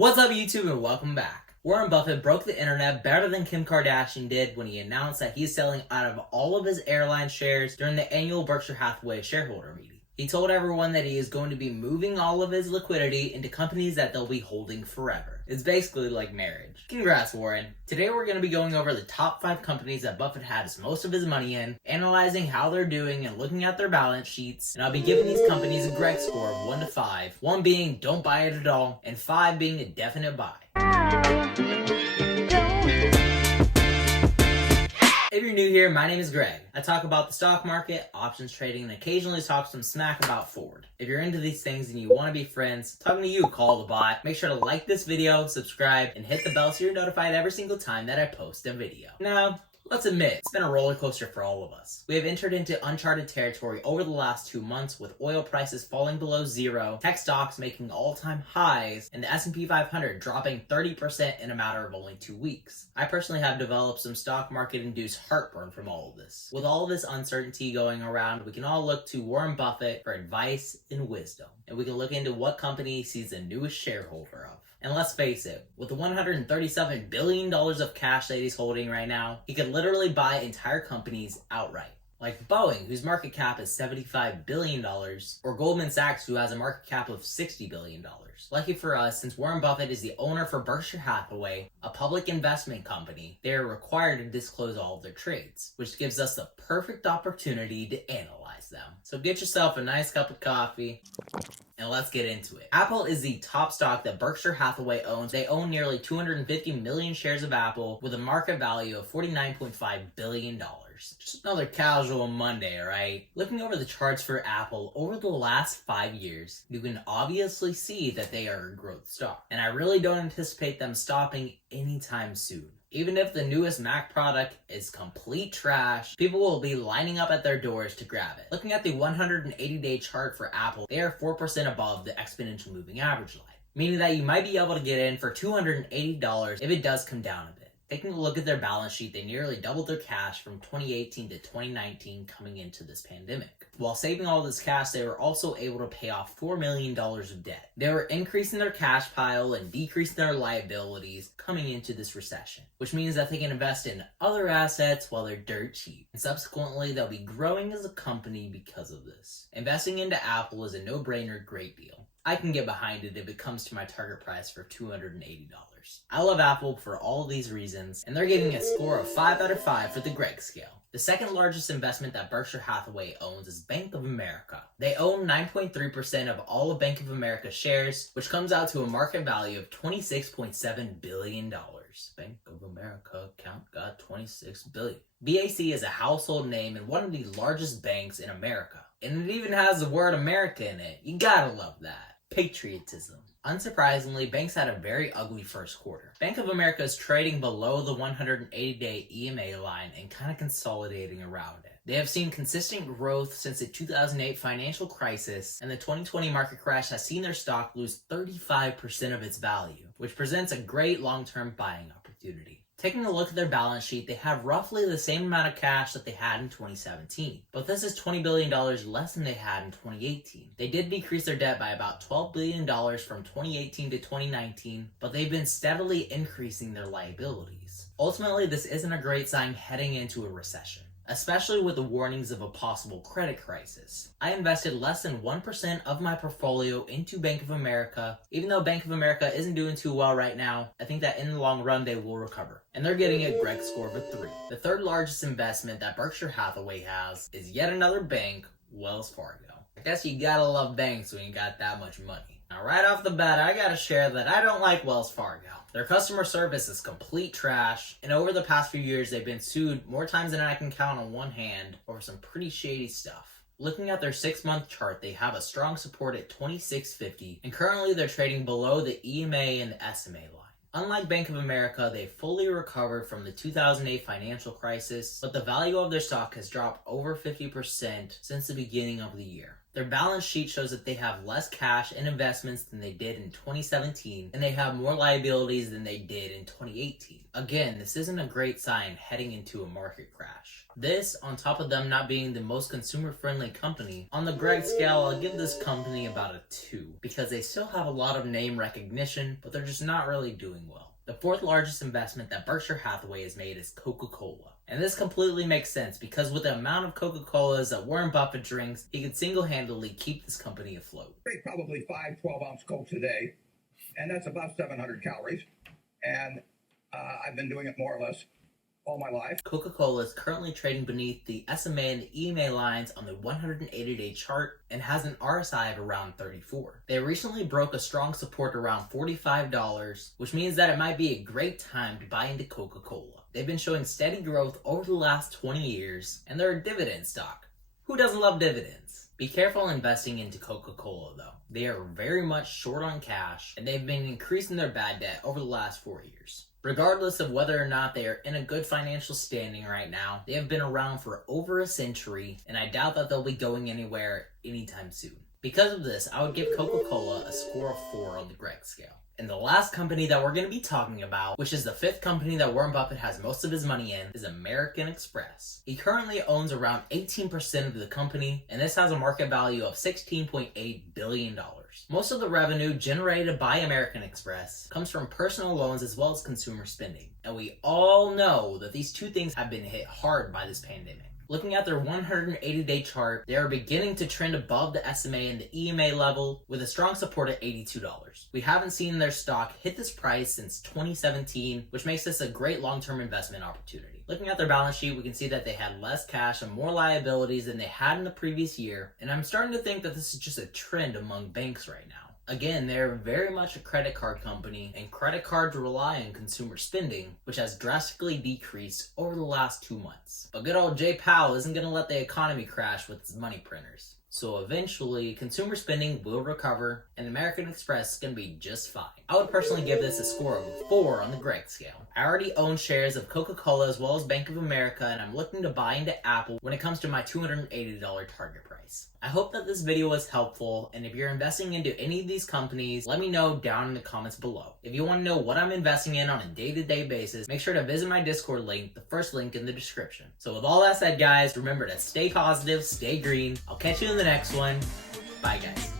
What's up YouTube and welcome back. Warren Buffett broke the internet better than Kim Kardashian did when he announced that he's selling out of all of his airline shares during the annual Berkshire Hathaway shareholder meeting. He told everyone that he is going to be moving all of his liquidity into companies that they'll be holding forever. It's basically like marriage. Congrats, Warren. Today we're going to be going over the top 5 companies that Buffett has most of his money in, analyzing how they're doing and looking at their balance sheets, and I'll be giving these companies a Greg score of 1 to 5, 1 being don't buy it at all, and 5 being a definite buy. If you're new here, my name is Greg. I talk about the stock market, options trading, and occasionally talk some smack about Ford. If you're into these things and you want to be friends, talking to you, call the bot. Make sure to like this video, subscribe, and hit the bell so you're notified every single time that I post a video. Now, let's admit, it's been a roller coaster for all of us. We have entered into uncharted territory over the last 2 months with oil prices falling below zero, tech stocks making all-time highs, and the S&P 500 dropping 30% in a matter of only 2 weeks. I personally have developed some stock market-induced heartburn from all of this. With all of this uncertainty going around, we can all look to Warren Buffett for advice and wisdom, and we can look into what company he sees the newest shareholder of. And let's face it, with the $137 billion of cash that he's holding right now, he could literally buy entire companies outright. Like Boeing, whose market cap is $75 billion, or Goldman Sachs, who has a market cap of $60 billion. Lucky for us, since Warren Buffett is the owner for Berkshire Hathaway, a public investment company, they are required to disclose all of their trades, which gives us the perfect opportunity to analyze them. So get yourself a nice cup of coffee, and let's get into it. Apple is the top stock that Berkshire Hathaway owns. They own nearly 250 million shares of Apple with a market value of $49.5 billion. Just another casual Monday, right? Looking over the charts for Apple over the last 5 years, you can obviously see that they are a growth stock. And I really don't anticipate them stopping anytime soon. Even if the newest Mac product is complete trash, people will be lining up at their doors to grab it. Looking at the 180-day chart for Apple, they are 4% above the exponential moving average line, meaning that you might be able to get in for $280 if it does come down a bit. Taking a look at their balance sheet, they nearly doubled their cash from 2018 to 2019 coming into this pandemic. While saving all this cash, they were also able to pay off $4 million of debt. They were increasing their cash pile and decreasing their liabilities coming into this recession, which means that they can invest in other assets while they're dirt cheap. And subsequently, they'll be growing as a company because of this. Investing into Apple is a no-brainer great deal. I can get behind it if it comes to my target price for $280. I love Apple for all of these reasons, and they're getting a score of 5 out of 5 for the Greg scale. The second largest investment that Berkshire Hathaway owns is Bank of America. They own 9.3% of all of Bank of America's shares, which comes out to a market value of $26.7 billion. Bank of America account got $26 billion. BAC is a household name and one of the largest banks in America. And it even has the word America in it. You gotta love that. Patriotism. Unsurprisingly, banks had a very ugly first quarter. Bank of America is trading below the 180-day EMA line and kind of consolidating around it. They have seen consistent growth since the 2008 financial crisis, and the 2020 market crash has seen their stock lose 35% of its value, which presents a great long-term buying opportunity. Taking a look at their balance sheet, they have roughly the same amount of cash that they had in 2017. But this is $20 billion less than they had in 2018. They did decrease their debt by about $12 billion from 2018 to 2019, but they've been steadily increasing their liabilities. Ultimately, this isn't a great sign heading into a recession, especially with the warnings of a possible credit crisis. I invested less than 1% of my portfolio into Bank of America. Even though Bank of America isn't doing too well right now, I think that in the long run they will recover. And they're getting a Greg score of a 3. The third largest investment that Berkshire Hathaway has is yet another bank, Wells Fargo. I guess you gotta love banks when you got that much money. Now right off the bat, I gotta share that I don't like Wells Fargo. Their customer service is complete trash, and over the past few years, they've been sued more times than I can count on one hand over some pretty shady stuff. Looking at their 6-month chart, they have a strong support at 2650, and currently they're trading below the EMA and the SMA line. Unlike Bank of America, they fully recovered from the 2008 financial crisis, but the value of their stock has dropped over 50% since the beginning of the year. Their balance sheet shows that they have less cash and investments than they did in 2017, and they have more liabilities than they did in 2018. Again, this isn't a great sign heading into a market crash. This, on top of them not being the most consumer-friendly company, on the Greg scale, I'll give this company about a 2, because they still have a lot of name recognition, but they're just not really doing well. The fourth largest investment that Berkshire Hathaway has made is Coca-Cola. And this completely makes sense because with the amount of Coca-Colas that Warren Buffett drinks, he could single-handedly keep this company afloat. Probably 5 12-ounce Cokes a day, and that's about 700 calories. And I've been doing it more or less all my life. Coca-Cola is currently trading beneath the SMA and the EMA lines on the 180-day chart and has an RSI of around 34. They recently broke a strong support around $45, which means that it might be a great time to buy into Coca-Cola. They've been showing steady growth over the last 20 years, and they're a dividend stock. Who doesn't love dividends? Be careful investing into Coca-Cola though. They are very much short on cash, and they've been increasing their bad debt over the last 4 years. Regardless of whether or not they are in a good financial standing right now, they have been around for over a century, and I doubt that they'll be going anywhere anytime soon. Because of this, I would give Coca-Cola a score of 4 on the Greg scale. And the last company that we're going to be talking about, which is the 5th company that Warren Buffett has most of his money in, is American Express. He currently owns around 18% of the company, and this has a market value of $16.8 billion. Most of the revenue generated by American Express comes from personal loans as well as consumer spending. And we all know that these two things have been hit hard by this pandemic. Looking at their 180-day chart, they are beginning to trend above the SMA and the EMA level with a strong support at $82. We haven't seen their stock hit this price since 2017, which makes this a great long-term investment opportunity. Looking at their balance sheet, we can see that they had less cash and more liabilities than they had in the previous year, and I'm starting to think that this is just a trend among banks right now. Again, they're very much a credit card company, and credit cards rely on consumer spending, which has drastically decreased over the last 2 months. But good old Jay Powell isn't going to let the economy crash with his money printers. So eventually, consumer spending will recover, and American Express is going to be just fine. I would personally give this a score of 4 on the Greg scale. I already own shares of Coca-Cola as well as Bank of America, and I'm looking to buy into Apple when it comes to my $280 target price. I hope that this video was helpful, and if you're investing into any of these companies, let me know down in the comments below. If you want to know what I'm investing in on a day-to-day basis, make sure to visit my Discord link, the first link in the description. So with all that said, guys, remember to stay positive, stay green. I'll catch you in the next one. Bye, guys.